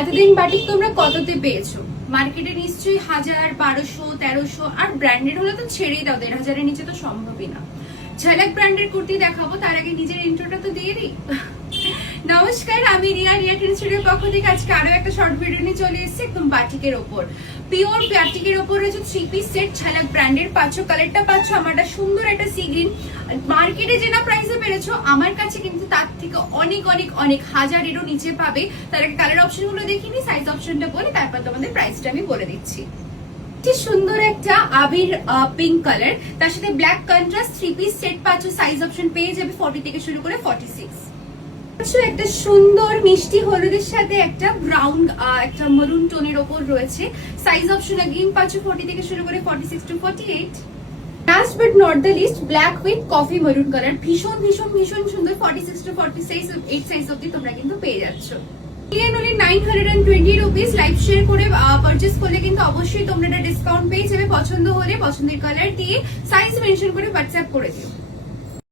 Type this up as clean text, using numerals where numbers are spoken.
এতদিন বাটিক তোমরা কততে পেয়েছো? মার্কেটে নিশ্চয়ই 1000, 1200, 1300, আর ব্র্যান্ডেড হলে তো ছেড়েই দাও, 1500 নিচে তো সম্ভবই না। ঝলক ব্র্যান্ডের কুর্তি দেখাবো, তার আগে নিজের ইন্ট্রোটা তো দিয়ে দিই। নমস্কার, আমি রিয়া ট্রেন্ডসের পক্ষ থেকে আজকে আরো একটা শর্ট ভিডিও নিয়ে চলে এসেছি একদম বাটিকের ওপর। পিওর বাটিকের ওপর রয়েছে 3 পিস সেট, ঝলক ব্র্যান্ডের পাচ্ছ। কালারটা পাচ্ছ আমারটা সুন্দর একটা সি গ্রিন। মার্কেটে যে না প্রাইসে পেরেছো, আমার কাছে কিন্তু তার থেকে অনেক অনেক অনেক হাজারেরও নিচে পাবে। তার আগে কালার অপশন গুলো দেখিনি, সাইজ অপশনটা বলে তারপর তোমাদের প্রাইসটা আমি বলে দিচ্ছি। সুন্দর একটা আবির পিঙ্ক কালার, তার সাথে ব্ল্যাক কন্ট্রাস্ট 3 পিস সেট পাচ্ছ। সাইজ অপশন পেয়ে যাবে 40 থেকে শুরু করে 46। একটা সুন্দর মিষ্টি হলুদের সাথে একটা ব্রাউন একটা মেরুন টোনের ওপর রয়েছে। সাইজ অপশন अगेन পাচ্ছ 40 থেকে শুরু করে 46 to 48। Last but not the least, black with coffee maroon colour, ভীষণ ভীষণ ভীষণ সুন্দর। 46 টু 46 8 সাইজ অবধি তোমরা কিন্তু পেয়ে যাচ্ছ। only 920 rupees। লাইভ শেয়ার করে পারচেজ করলে কিন্তু অবশ্যই তোমরা একটা ডিসকাউন্ট পেয়ে যাবে। পছন্দ হলে পছন্দের কালার দিয়ে সাইজ মেনশন করে হোয়াটসঅ্যাপ করে দিও।